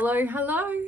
Hello,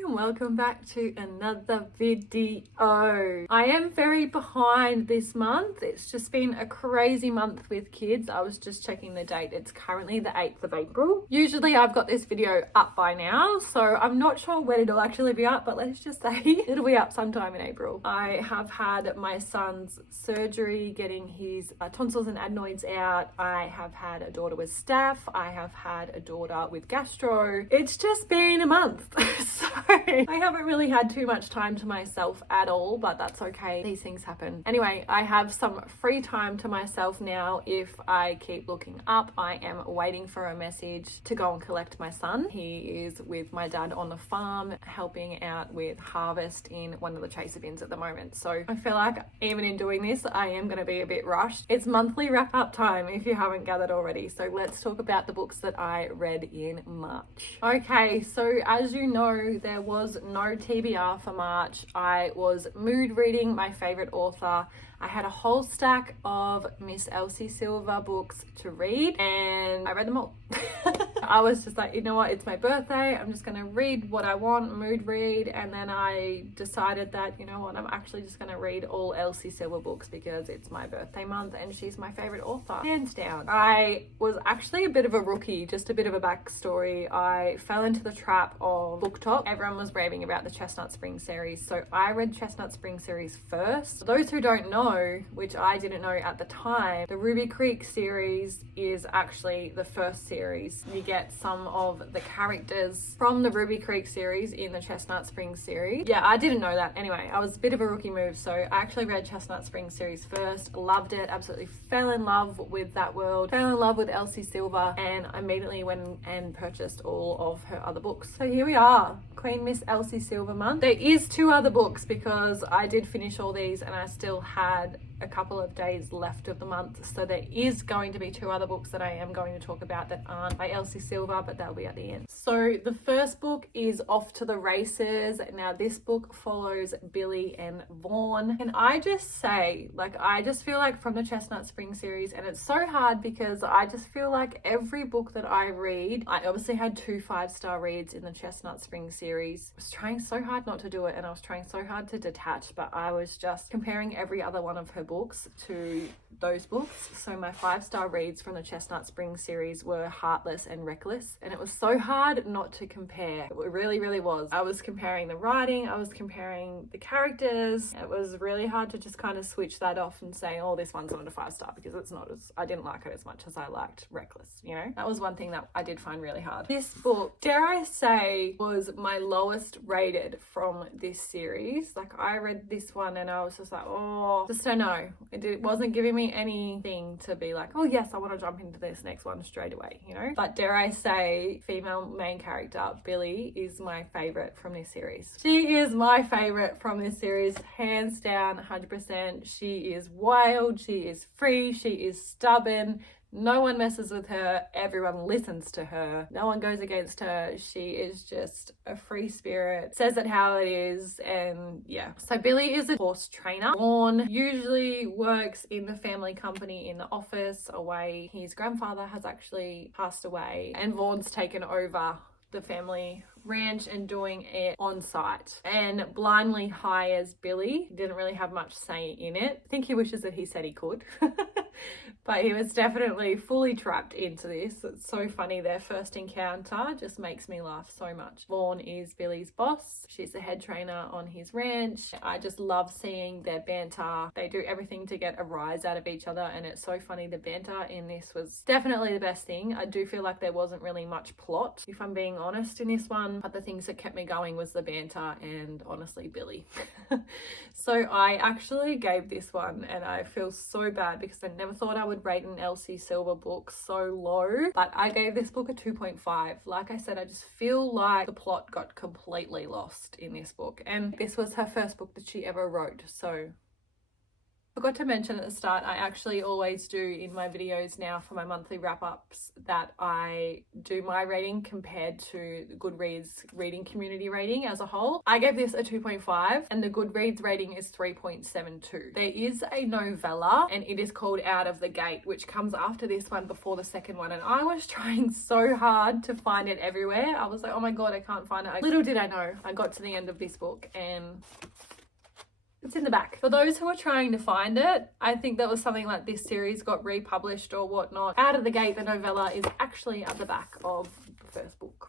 and welcome back to another video. I am very behind this month. It's just been a crazy month with kids. I was just checking the date. It's currently the 8th of April. Usually I've got this video up by now, so I'm not sure when it'll actually be up, but let's just say it'll be up sometime in April. I have had my son's surgery getting his tonsils and adenoids out. I have had a daughter with staph. I have had a daughter with gastro. It's just been a month. So I haven't really had too much time to myself at all, but that's okay. These things happen. Anyway, I have some free time to myself now. If I keep looking up, I am waiting for a message to go and collect my son. He is with my dad on the farm, helping out with harvest in one of the chaser bins at the moment. So I feel like even in doing this, I am going to be a bit rushed. It's monthly wrap up time if you haven't gathered already. So let's talk about the books that I read in March. Okay, so as you know, there was no TBR for March. I was mood reading my favorite author. I had a whole stack of Miss Elsie Silver books to read and I read them all. I was just like, you know what, it's my birthday, I'm just gonna read what I want, mood read, and then I decided that, you know what, I'm actually just gonna read all Elsie Silver books because it's my birthday month and she's my favorite author, hands down. I was actually a bit of a rookie, just a bit of a backstory. I fell into the trap of Booksta. Everyone was raving about the Chestnut Spring series, so I read Chestnut Spring series first. For those who don't know, which I didn't know at the time, the Ruby Creek series is actually the first series. You get some of the characters from the Ruby Creek series in the Chestnut Spring series. Yeah, I didn't know that. Anyway, I was a bit of a rookie move, so I actually read Chestnut Spring series first, loved it, absolutely fell in love with that world, fell in love with Elsie Silver, and immediately went and purchased all of her other books. So here we are, Queen Miss Elsie Silver month. There is 2 other books because I did finish all these and I still had a couple of days left of the month, so there is going to be 2 other books that I am going to talk about that aren't by Elsie Silver, but they'll be at the end. So the first book is Off to the Races. Now this book follows Billy and Vaughn, and I just say, like, I just feel like from the Chestnut Spring series, and it's so hard because I just feel like every book that I read, I obviously had 2 5-star reads in the Chestnut Spring series. I was trying so hard not to do it and I was trying so hard to detach, but I was just comparing every other one of her books to those books. So my 5-star reads from the Chestnut Spring series were Heartless and Reckless, and it was so hard not to compare. It really was. I was comparing the writing, I was comparing the characters. It was really hard to just kind of switch that off and say, oh, this one's not a 5-star because it's not as, I didn't like it as much as I liked Reckless, you know? That was one thing that I did find really hard. This book, dare I say, was my lowest rated from this series. Like, I read this one and I was just like, oh, just don't know. It wasn't giving me anything to be like, oh yes, I want to jump into this next one straight away, you know? But dare I say, female main character Billy is my favorite from this series. She is my favorite from this series, hands down, 100%. She is wild, she is free, she is stubborn. No one messes with her, everyone listens to her, no one goes against her. She is just a free spirit, says it how it is, and yeah. So Billy is a horse trainer. Vaughn usually works in the family company in the office away. His grandfather has actually passed away and Vaughn's taken over the family ranch and doing it on site and blindly hires Billy. He didn't really have much say in it. I think he wishes that he said he could. But he was definitely fully trapped into this. It's so funny. Their first encounter just makes me laugh so much. Vaughn is Billy's boss. She's the head trainer on his ranch. I just love seeing their banter. They do everything to get a rise out of each other, and it's so funny. The banter in this was definitely the best thing. I do feel like there wasn't really much plot, if I'm being honest, in this one, but the things that kept me going was the banter and honestly Billy. So I actually gave this one, and I feel so bad because I never thought I would rate an Elsie Silver book so low, but I gave this book a 2.5. Like I said, I just feel like the plot got completely lost in this book, and this was her first book that she ever wrote, so Forgot to mention at the start, I actually always do in my videos now for my monthly wrap-ups that I do my rating compared to the Goodreads reading community rating as a whole. I gave this a 2.5 and the Goodreads rating is 3.72. There is a novella and it is called Out of the Gate, which comes after this one before the second one, and I was trying so hard to find it everywhere. I was like, oh my god, I can't find it. Little did I know, I got to the end of this book and it's in the back. For those who are trying to find it, I think that was something like this series got republished or whatnot. Out of the Gate, the novella, is actually at the back of the first book.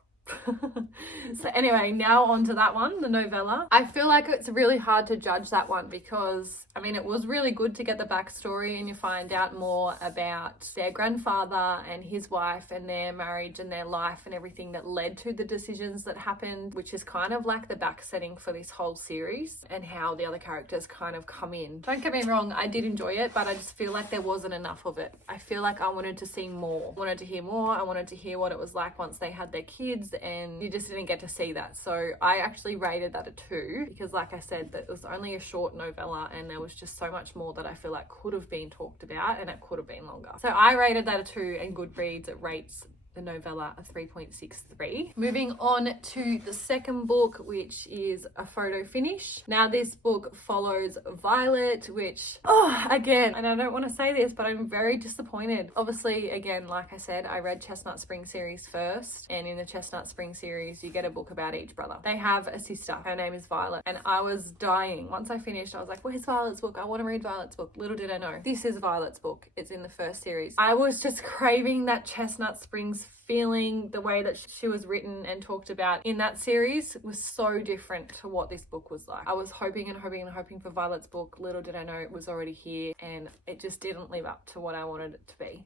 So anyway, now on to that one, the novella. I feel like it's really hard to judge that one because, I mean, it was really good to get the backstory and you find out more about their grandfather and his wife and their marriage and their life and everything that led to the decisions that happened, which is kind of like the back setting for this whole series and how the other characters kind of come in. Don't get me wrong, I did enjoy it, but I just feel like there wasn't enough of it. I feel like I wanted to see more. I wanted to hear more. I wanted to hear what it was like once they had their kids, and you just didn't get to see that. So I actually rated that a 2 because, like I said, that it was only a short novella and there was just so much more that I feel like could have been talked about and it could have been longer. So I rated that a 2 and Goodreads it rates the novella a 3.63. Moving on to the second book, which is a photo finish. Now this book follows Violet, which, again, and I don't want to say this, but I'm very disappointed. Obviously, again, like I said, I read Chestnut Spring series first, and in the Chestnut Spring series, you get a book about each brother. They have a sister. Her name is Violet, and I was dying. Once I finished, I was like, where's Violet's book? I want to read Violet's book. Little did I know, this is Violet's book. It's in the first series. I was just craving that Chestnut Springs feeling. The way that she was written and talked about in that series was so different to what this book was like. I was hoping and hoping and hoping for Violet's book. Little did I know it was already here, and it just didn't live up to what I wanted it to be.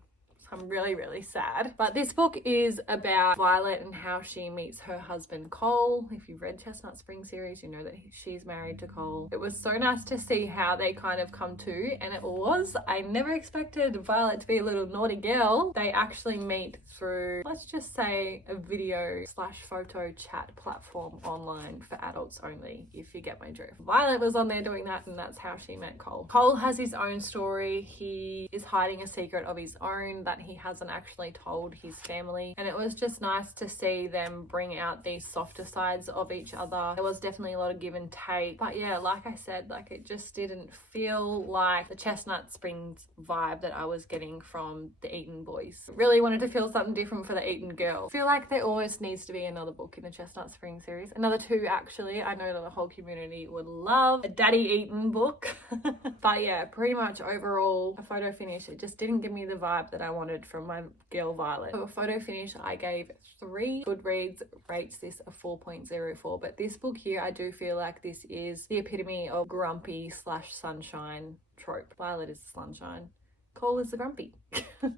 I'm really, really sad. But this book is about Violet and how she meets her husband Cole. If you've read Chestnut Spring series, you know that she's married to Cole. It was so nice to see how they kind of come to, and it was. I never expected Violet to be a little naughty girl. They actually meet through, let's just say, a video/photo chat platform online for adults only, if you get my drift. Violet was on there doing that, and that's how she met Cole. Cole has his own story. He is hiding a secret of his own that he hasn't actually told his family, and it was just nice to see them bring out these softer sides of each other. There was definitely a lot of give and take, but yeah, like I said, like it just didn't feel like the Chestnut Springs vibe that I was getting from the Eaton boys. Really wanted to feel something different for the Eaton girls. I feel like there always needs to be another book in the Chestnut Springs series, another 2 actually. I know that the whole community would love a Daddy Eaton book. But yeah, pretty much overall a photo finish, it just didn't give me the vibe that I wanted from my girl Violet. For a photo finish, I gave 3. Goodreads rates this a 4.04, but this book here, I do feel like this is the epitome of grumpy/sunshine trope. Violet is the sunshine, Cole is the grumpy.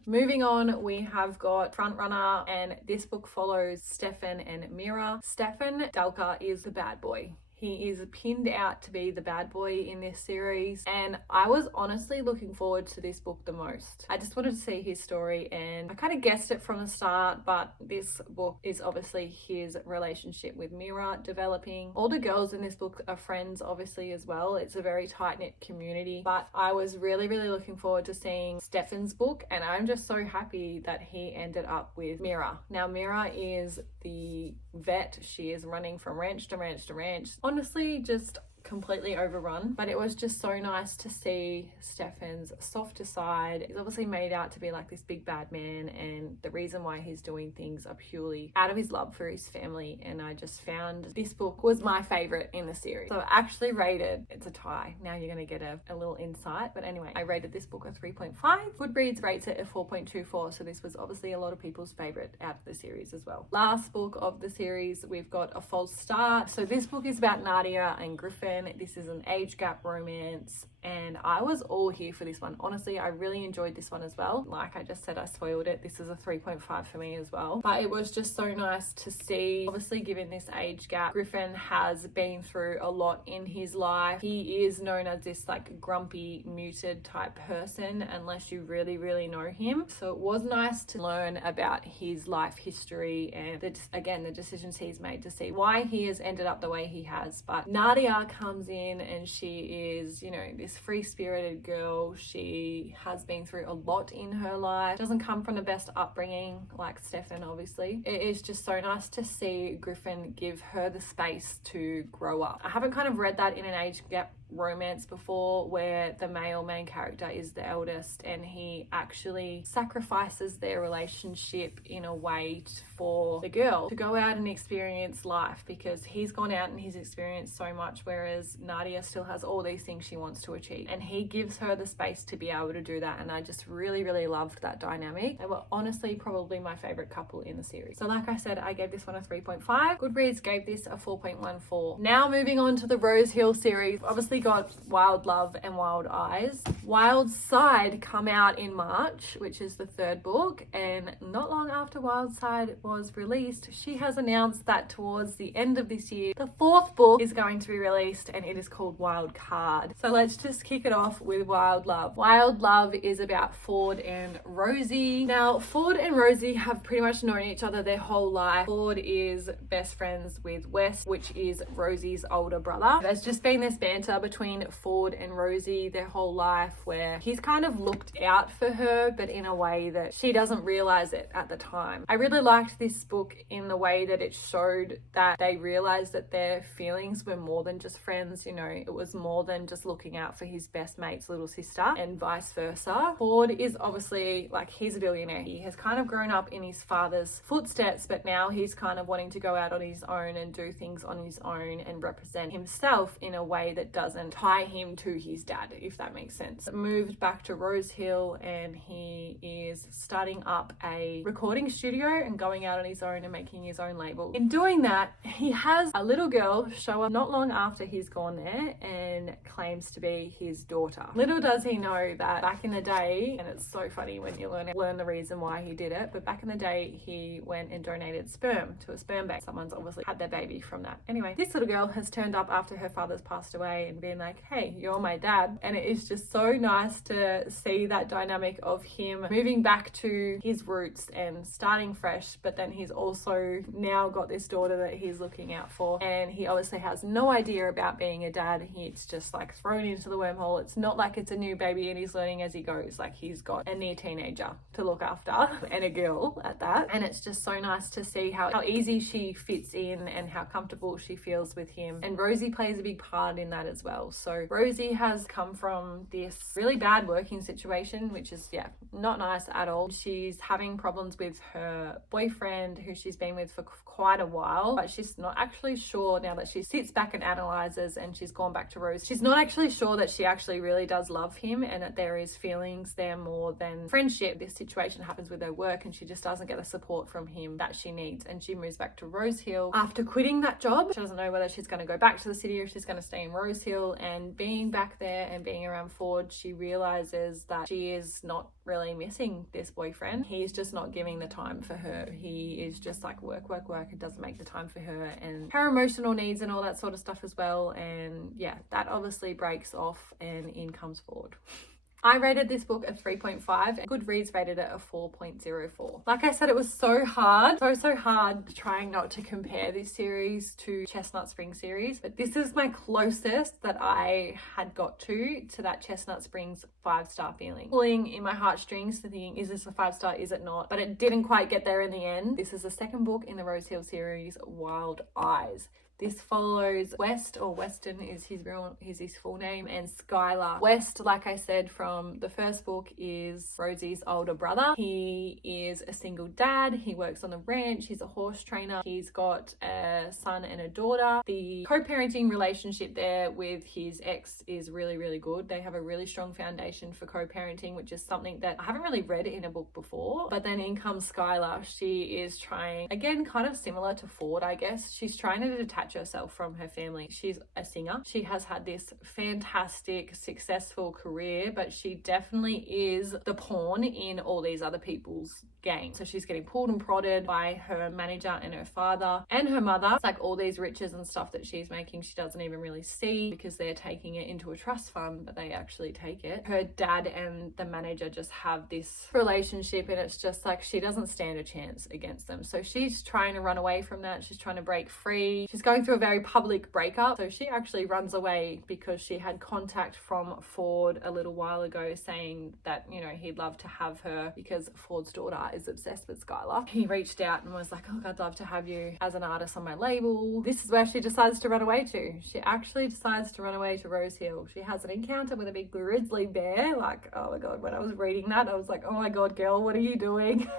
Moving on, we have got Frontrunner, and this book follows Stefan and Mira. Stefan Dalka is the bad boy. He is pinned out to be the bad boy in this series, and I was honestly looking forward to this book the most. I just wanted to see his story, and I kind of guessed it from the start, but this book is obviously his relationship with Mira developing. All the girls in this book are friends obviously as well. It's a very tight-knit community, but I was really, really looking forward to seeing Stefan's book, and I'm just so happy that he ended up with Mira. Now, Mira is the vet. She is running from ranch to ranch to ranch. Honestly, just completely overrun, but it was just so nice to see Stefan's softer side. He's obviously made out to be like this big bad man, and the reason why he's doing things are purely out of his love for his family, and I just found this book was my favorite in the series. So I actually rated, it's a tie, now you're going to get a little insight, but anyway, I rated this book a 3.5. Goodreads rates it a 4.24, so this was obviously a lot of people's favorite out of the series as well. Last book of the series, we've got A False Start. So this book is about Nadia and Griffin. This is an age gap romance, and I was all here for this one. Honestly, I really enjoyed this one as well. Like I just said, I spoiled it. This is a 3.5 for me as well. But it was just so nice to see, obviously given this age gap, Griffin has been through a lot in his life. He is known as this like grumpy, muted type person unless you really, really know him. So it was nice to learn about his life history and the decisions he's made, to see why he has ended up the way he has. But Nadia comes in and she is, you know, this this free-spirited girl. She has been through a lot in her life, doesn't come from the best upbringing like Stefan, obviously. It is just so nice to see Griffin give her the space to grow up. I haven't kind of read that in an age gap romance before, where the male main character is the eldest and he actually sacrifices their relationship in a way for the girl to go out and experience life, because he's gone out and he's experienced so much, whereas Nadia still has all these things she wants to achieve, and he gives her the space to be able to do that. And I just really loved that dynamic. They were honestly probably my favorite couple in the series. So like I said, I gave this one a 3.5. Goodreads gave this a 4.14. Now moving on to the Rose Hill series. Obviously got Wild Love and Wild Eyes. Wild Side come out in March, which is the third book, and not long after Wild Side was released, she has announced that towards the end of this year, the fourth book is going to be released, and it is called Wild Card. So let's just kick it off with Wild Love. Wild Love is about Ford and Rosie. Now, Ford and Rosie have pretty much known each other their whole life. Ford is best friends with Wes, which is Rosie's older brother. There's just been this banter between Ford and Rosie their whole life, where he's kind of looked out for her, but in a way that she doesn't realize it at the time. I really liked this book in the way that it showed that they realized that their feelings were more than just friends. You know, it was more than just looking out for his best mate's little sister, and vice versa. Ford is obviously, like, he's a billionaire. He has kind of grown up in his father's footsteps, but now he's kind of wanting to go out on his own and do things on his own and represent himself in a way that doesn't tie him to his dad, if that makes sense. Moved back to Rose Hill, and he is starting up a recording studio and going out on his own and making his own label. In doing that, he has a little girl show up not long after he's gone there and claims to be his daughter. Little does he know that back in the day, and it's so funny when you learn the reason why he did it, but back in the day he went and donated sperm to a sperm bank. Someone's obviously had their baby from that. Anyway, this little girl has turned up after her father's passed away and been like, hey, you're my dad. And it is just so nice to see that dynamic of him moving back to his roots and starting fresh, but then he's also now got this daughter that he's looking out for, and he obviously has no idea about being a dad. He's just like thrown into the wormhole. It's not like it's a new baby and he's learning as he goes. Like, he's got a near teenager to look after, and a girl at that, and it's just so nice to see how easy she fits in and how comfortable she feels with him. And Rosie plays a big part in that as well. So Rosie has come from this really bad working situation, which is, yeah, not nice at all. She's having problems with her boyfriend, who she's been with for quite a while, but she's not actually sure, now that she sits back and analyzes and she's gone back to Rose, she's not actually sure that she actually really does love him and that there is feelings there more than friendship. This situation happens with her work and she just doesn't get the support from him that she needs, and she moves back to Rose Hill after quitting that job. She doesn't know whether she's going to go back to the city or if she's going to stay in Rose Hill. And being back there and being around Ford, she realizes that she is not really missing this boyfriend. He's just not giving the time for her. He is just like work. It doesn't make the time for her and her emotional needs and all that sort of stuff as well. And yeah, that obviously breaks off, and in comes Ford. I rated this book a 3.5 and Goodreads rated it a 4.04. Like I said, it was so hard trying not to compare this series to Chestnut Springs series, but this is my closest that I had got to that Chestnut Springs 5-star feeling. Pulling in my heartstrings to thinking, is this a 5-star, is it not? But it didn't quite get there in the end. This is the second book in the Rose Hill series, Wild Eyes. This follows West, or Weston is his full name, and Skylar. West, like I said from the first book, is Rosie's older brother. He is a single dad. He works on the ranch. He's a horse trainer. He's got a son and a daughter. The co-parenting relationship there with his ex is really good. They have a really strong foundation for co-parenting, which is something that I haven't really read in a book before. But then in comes Skylar. She is trying, again, kind of similar to Ford, I guess. She's trying to detach herself from her family. She's a singer. She has had this fantastic, successful career, but she definitely is the pawn in all these other people's game. So she's getting pulled and prodded by her manager and her father and her mother. It's like all these riches and stuff that she's making she doesn't even really see because they're taking it into a trust fund, but they actually take it. Her dad and the manager just have this relationship, and it's just like she doesn't stand a chance against them. So she's trying to run away from that. She's trying to break free. She's going through a very public breakup. So she actually runs away because she had contact from Ford a little while ago saying that, you know, he'd love to have her because Ford's daughter is obsessed with Skylar. He reached out and was like, oh, I'd love to have you as an artist on my label. This is where she decides to run away to. She actually decides to run away to Rose Hill. She has an encounter with a big grizzly bear. Like, oh my God, when I was reading that, I was like, oh my God, girl, what are you doing?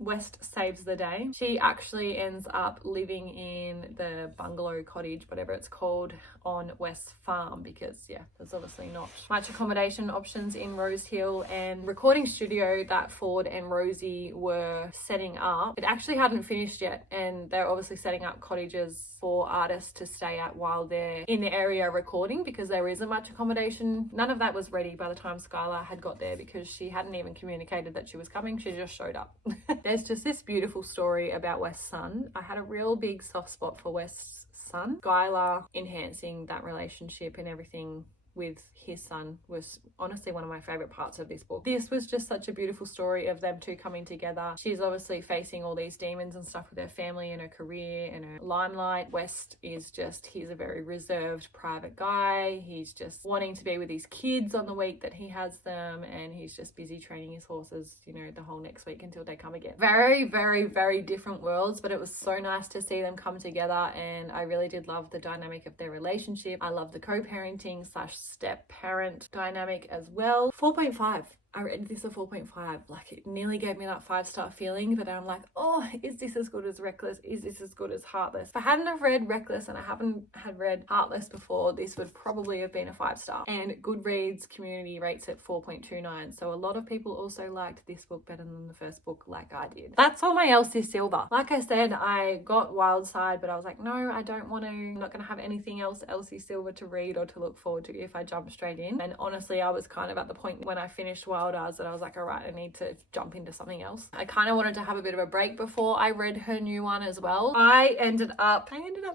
West saves the day. She actually ends up living in the bungalow cottage, whatever it's called, on West's farm because, yeah, there's obviously not much accommodation options in Rose Hill. And recording studio that Ford and Rosie were setting up, it actually hadn't finished yet, and they're obviously setting up cottages for artists to stay at while they're in the area recording because there isn't much accommodation. None of that was ready by the time Skylar had got there because she hadn't even communicated that she was coming. She just showed up. There's just this beautiful story about West's son. I had a real big soft spot for West's son. Skylar enhancing that relationship and everything with his son was honestly one of my favorite parts of this book. This was just such a beautiful story of them two coming together. She's obviously facing all these demons and stuff with her family and her career and her limelight. West is just, he's a very reserved private guy. He's just wanting to be with his kids on the week that he has them, and he's just busy training his horses, you know, the whole next week until they come again. Very, very, very different worlds, but it was so nice to see them come together, and I really did love the dynamic of their relationship. I love the co-parenting / step parent dynamic as well. 4.5. I rated this a 4.5. Like, it nearly gave me that 5-star feeling, but I'm like, oh, is this as good as Reckless? Is this as good as Heartless? If I hadn't have read Reckless and I haven't had read Heartless before, this would probably have been a 5-star. And Goodreads community rates it 4.29. So a lot of people also liked this book better than the first book, like I did. That's all my Elsie Silver. Like I said, I got Wild Side, but I was like, no, I don't want to. I'm not going to have anything else Elsie Silver to read or to look forward to if I jump straight in. And honestly, I was kind of at the point when I finished Wild Eyes that I was like, all right, I need to jump into something else. I kind of wanted to have a bit of a break before I read her new one as well. I ended up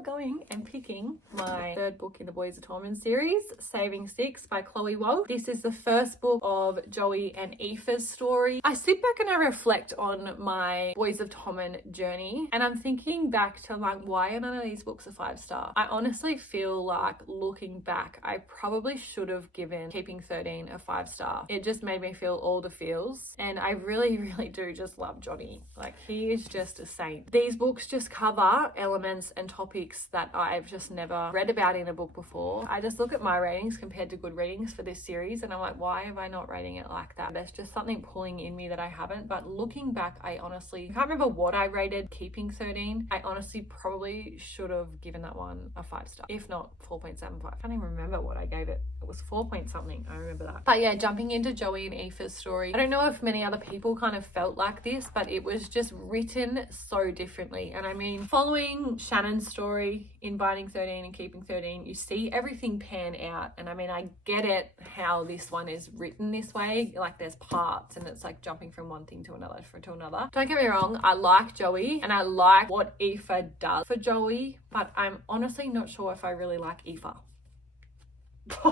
going and picking my third book in the Boys of Torment series, Saving Six by Chloe Wald. This is the first book of Joey and Aoife's story. I sit back and I reflect on my Boys of Torment journey, and I'm thinking back to like, why are none of these books a 5-star? I honestly feel like, looking back, I probably should have given Keeping 13 a 5-star. It just made me feel all the feels, and I really, really do just love Johnny. Like, he is just a saint. These books just cover elements and topics that I've just never read about in a book before. I just look at my ratings compared to good ratings for this series, and I'm like, why am I not rating it like that? There's just something pulling in me that I haven't. But looking back, I honestly can't remember what I rated Keeping 13. I honestly probably should have given that one a 5-star, if not 4.75. I can't even remember what I gave it. It was 4 point something. I remember that. But yeah, jumping into Joey and Aoife's story, I don't know if many other people kind of felt like this, but it was just written so differently. And I mean, following Shannon's story in Binding 13 and Keeping 13, you see everything pan out. And I mean, I get it how this one is written this way. Like, there's parts and it's like jumping from one thing to another to another. Don't get me wrong, I like Joey and I like what Aoife does for Joey, but I'm honestly not sure if I really like Aoife.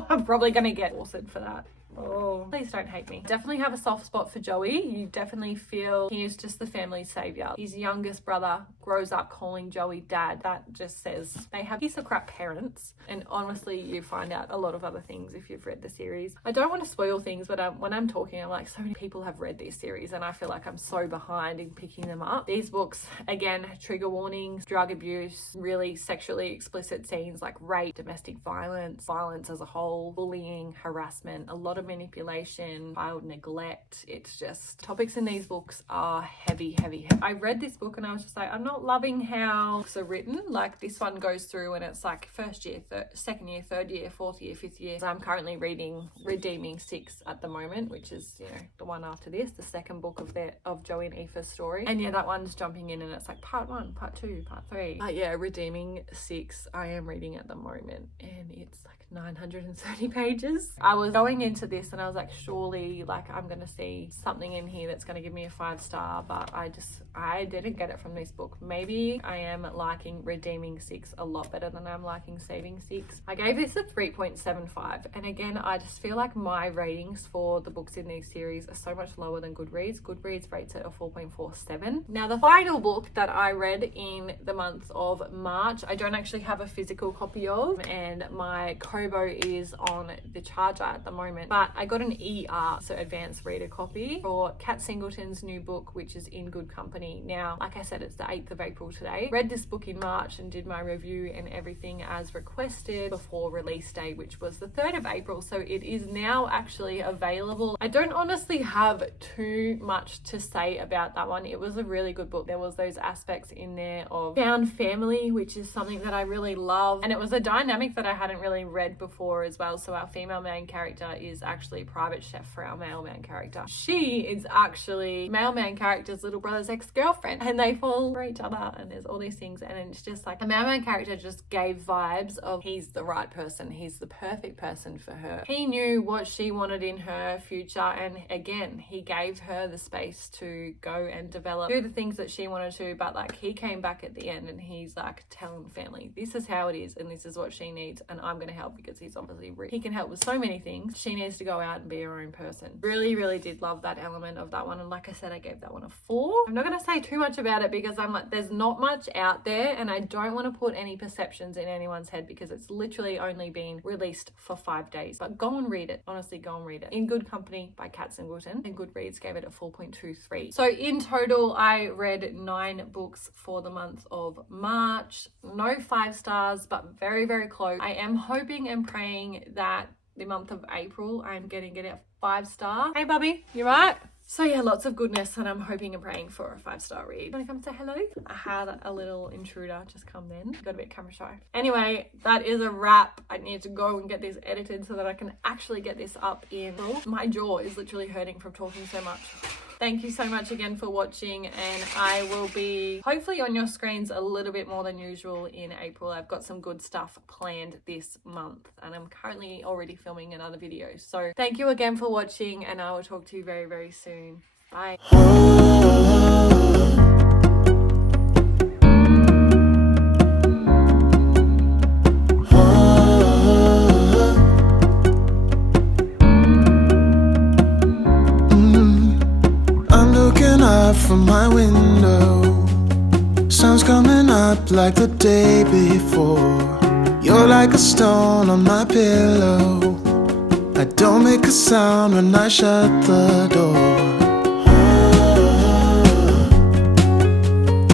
I'm probably gonna get awesomed for that. Oh, please don't hate me. Definitely have a soft spot for Joey. You definitely feel he is just the family's savior. His youngest brother grows up calling Joey dad. That just says they have piece of crap parents. And honestly, you find out a lot of other things if you've read the series. I don't want to spoil things, but when I'm talking, I'm like, so many people have read this series and I feel like I'm so behind in picking them up. These books, again, trigger warnings, drug abuse, really sexually explicit scenes like rape, domestic violence, violence as a whole, bullying, harassment, a lot of manipulation, child neglect. It's just, topics in these books are heavy, heavy, heavy. I read this book and I was just like, I'm not loving how books are written. Like, this one goes through and it's like first year, second year, third year, fourth year, fifth year. So I'm currently reading Redeeming Six at the moment, which is, you know, the one after this, the second book of Joey and Aoife's story. And yeah, that one's jumping in and it's like part 1, part 2, part 3. But yeah, Redeeming Six I am reading at the moment and it's like 930 pages. I was going into this and I was like, surely like I'm gonna see something in here that's gonna give me a 5-star, but I didn't get it from this book. Maybe I am liking Redeeming 6 a lot better than I'm liking Saving 6. I gave this a 3.75, and again, I just feel like my ratings for the books in these series are so much lower than Goodreads. Goodreads rates it a 4.47. Now, the final book that I read in the month of March, I don't actually have a physical copy of, and my Kobo is on the charger at the moment, but I got an ER, so advanced reader copy, for Kat Singleton's new book, which is In Good Company. Now, like I said, it's the 8th of April today. Read this book in March and did my review and everything as requested before release day, which was the 3rd of April, so it is now actually available. I don't honestly have too much to say about that one. It was a really good book. There was those aspects in there of found family, which is something that I really love, and it was a dynamic that I hadn't really read before as well. So our female main character is actually private chef for our male main character. She is actually male main character's little brother's ex-girlfriend, and they fall for each other, and there's all these things, and it's just like the male main character just gave vibes of he's the right person, he's the perfect person for her. He knew what she wanted in her future, and again, he gave her the space to go and develop, do the things that she wanted to, but like he came back at the end and he's like telling family, this is how it is and this is what she needs, and I'm going to help because he's obviously rich. He can help with so many things. She needs to go out and be her own person. Really did love that element of that one, and like I said, I gave that one a 4. I'm not going to say too much about it because I'm like, there's not much out there, and I don't want to put any perceptions in anyone's head because it's literally only been released for 5 days. But go and read it. Honestly, go and read it. In Good Company by Kat Singleton, and Goodreads gave it a 4.23. So in total, I read 9 books for the month of March. No 5 stars, but very close. I am hoping and praying that the month of April, I'm getting it at 5-star. Hey, Bubby, you right? So yeah, lots of goodness, and I'm hoping and praying for a 5-star read. Want to come say hello? I had a little intruder just come in. Got a bit camera shy. Anyway, that is a wrap. I need to go and get this edited so that I can actually get this up in April. My jaw is literally hurting from talking so much. Thank you so much again for watching, and I will be hopefully on your screens a little bit more than usual in April. I've got some good stuff planned this month, and I'm currently already filming another video. So thank you again for watching, and I will talk to you very soon. Bye. From my window, sun's coming up like the day before. You're like a stone on my pillow. I don't make a sound when I shut the door.